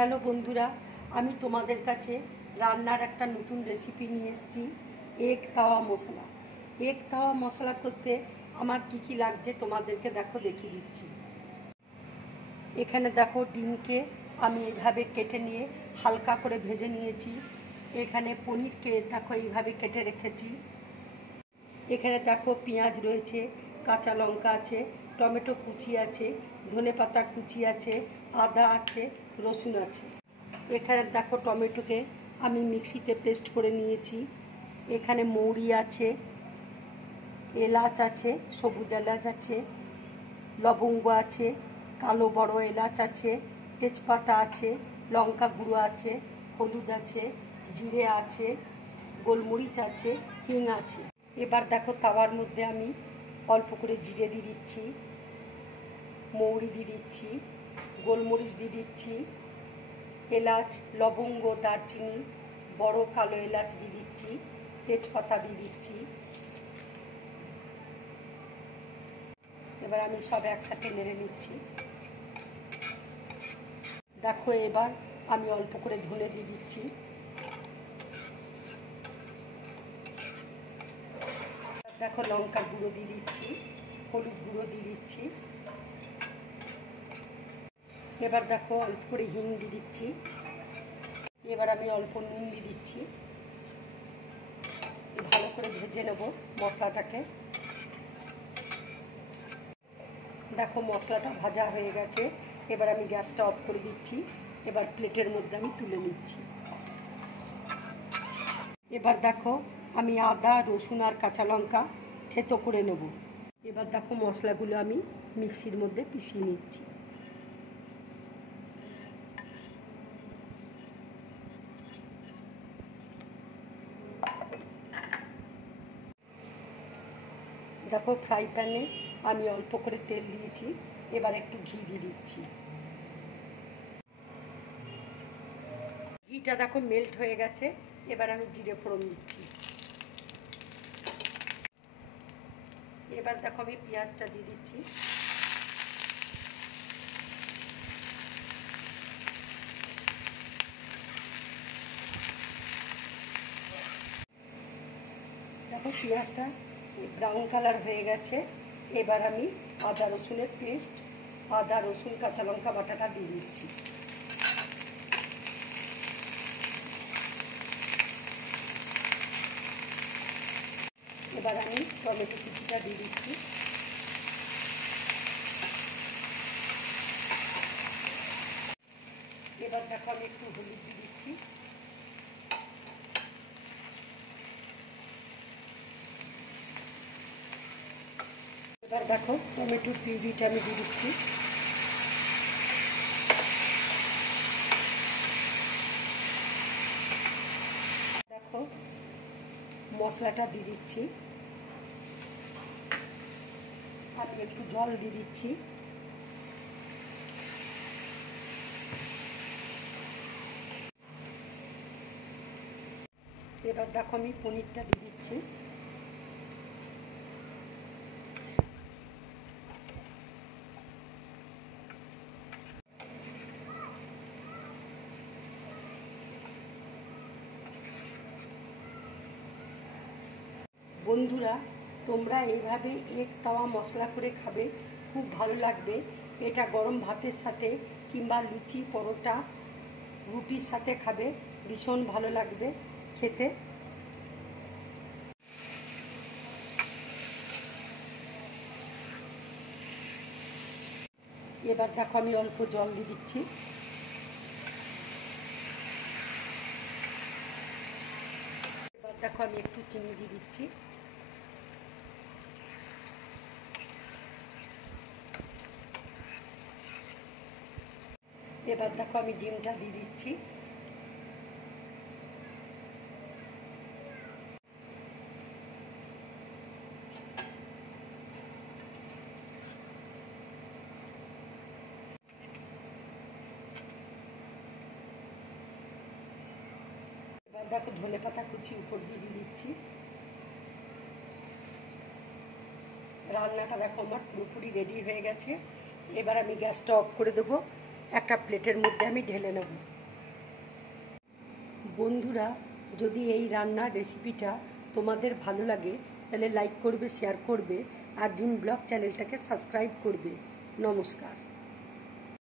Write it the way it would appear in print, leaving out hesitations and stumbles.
Hello বন্ধুরা, আমি তোমাদের কাছে রান্নার একটা নতুন রেসিপি নিয়ে এসেছি। এগ তাওয়া মশলা। এগ তাওয়া মশলা করতে আমার কি কি লাগছে তোমাদেরকে দেখিয়ে দিচ্ছি। এখানে দেখো, ডিমকে আমি এইভাবে কেটে নিয়ে হালকা করে ভেজে নিয়েছি। এখানে পনিরকে দেখো এইভাবে কেটে রেখেছি। এখানে দেখো পেঁয়াজ রয়েছে, কাঁচা লঙ্কা আছে, টমেটো কুচি আছে, ধনেপাতা কুচি আছে, আদা আছে, রসুন আছে। এখানে দেখো টমেটোকে আমি মিক্সিতে পেস্ট করে নিয়েছি। এখানে মৌরি আছে, এলাচ আছে, সবুজ এলাচ আছে, লবঙ্গ আছে, কালো বড় এলাচ আছে, তেজপাতা আছে, লঙ্কা গুঁড়ো আছে, হলুদ আছে, জিরে আছে, গোলমরিচ আছে, হিং আছে। এবার দেখো তাওয়ার মধ্যে আমি অল্প করে জিরে দিয়ে দিচ্ছি, মৌরি দিয়ে দিচ্ছি, গোলমরিচ দিয়ে দিচ্ছি, এলাচ, লবঙ্গ, দারচিনি, বড় কালো এলাচ দিয়ে দিচ্ছি, তেজপাতা দিয়ে দিচ্ছি। এবার আমি সব একসাথে নেড়ে নিচ্ছি। দেখো এবার আমি অল্প করে ধনে দিয়ে দিচ্ছি। দেখো লঙ্কার গুঁড়ো দিয়ে দিচ্ছি, হলুদ গুঁড়ো দিয়ে দিচ্ছি। এবার দেখো অল্প করে হিং দিয়ে দিচ্ছি। এবার আমি অল্প নুন দিয়ে দিচ্ছি। ভালো করে ভেজে নেব মশলাটাকে। দেখো মশলাটা ভাজা হয়ে গেছে। এবার আমি গ্যাসটা অফ করে দিচ্ছি। এবার প্লেটের মধ্যে আমি তুলে নিচ্ছি। এবার দেখো আমি আদা, রসুন আর কাঁচা লঙ্কা থেতো করে নেব। এবার দেখো মশলাগুলো আমি মিক্সির মধ্যে পিষিয়ে নিচ্ছি। দেখো ফ্রাই প্যানে আমি অল্প করে তেল দিয়েছি। এবার একটু ঘি দিয়ে দিচ্ছি। ঘিটা দেখো মেল্ট হয়ে গেছে। এবার আমি জিরে ফোড়ন দিচ্ছি। এবার দেখো আমি পেঁয়াজটা দিয়ে দিচ্ছি। দেখো পেঁয়াজটা ব্রাউন কালার হয়ে গেছে। এবার আমি আদা রসুনের পেস্ট, আদা রসুন কাঁচা লঙ্কা বাটাটা দিয়ে দিচ্ছি। এবার আমি টমেটো কুচিটা দিয়ে দিচ্ছি। এবার দেখো আমি একটু হলুদ দিয়ে দিচ্ছি। এবার দেখো টমেটোর পিউরিটা আমি দিয়ে দিচ্ছি। দেখো মশলাটা দিয়ে দিচ্ছি। আমি একটু জল দিয়ে দিচ্ছি। এবার দেখো আমি পনিরটা দিয়ে দিচ্ছি। বন্ধুরা, তোমরা এইভাবে এগ তাওয়া মশলা করে খাবে, খুব ভালো লাগবে। এটা গরম ভাতের সাথে কিংবা লুচি, পরোটা, রুটির সাথে খাবে, ভীষণ ভালো লাগবে খেতে। এবার দেখো আমি অল্প জল দিয়ে দিচ্ছি। এবার দেখো আমি একটু চিনি দিয়ে দিচ্ছি। এবার দেখো আমি ডিমটা দিয়ে দিচ্ছি। এবার দেখো ধনেপাতা কুচি উপর দিয়ে দিচ্ছি। রান্নাটা দেখো আমার পুরোপুরি রেডি হয়ে গেছে। এবার আমি গ্যাসটা অফ করে দেবো। একটা প্লেটের মধ্যে আমি ঢেলে নেব। বন্ধুরা, যদি এই রান্নার রেসিপিটা তোমাদের ভালো লাগে তাহলে লাইক করবে, শেয়ার করবে আর ড্রিম ব্লগ চ্যানেলটাকে সাবস্ক্রাইব করবে। নমস্কার।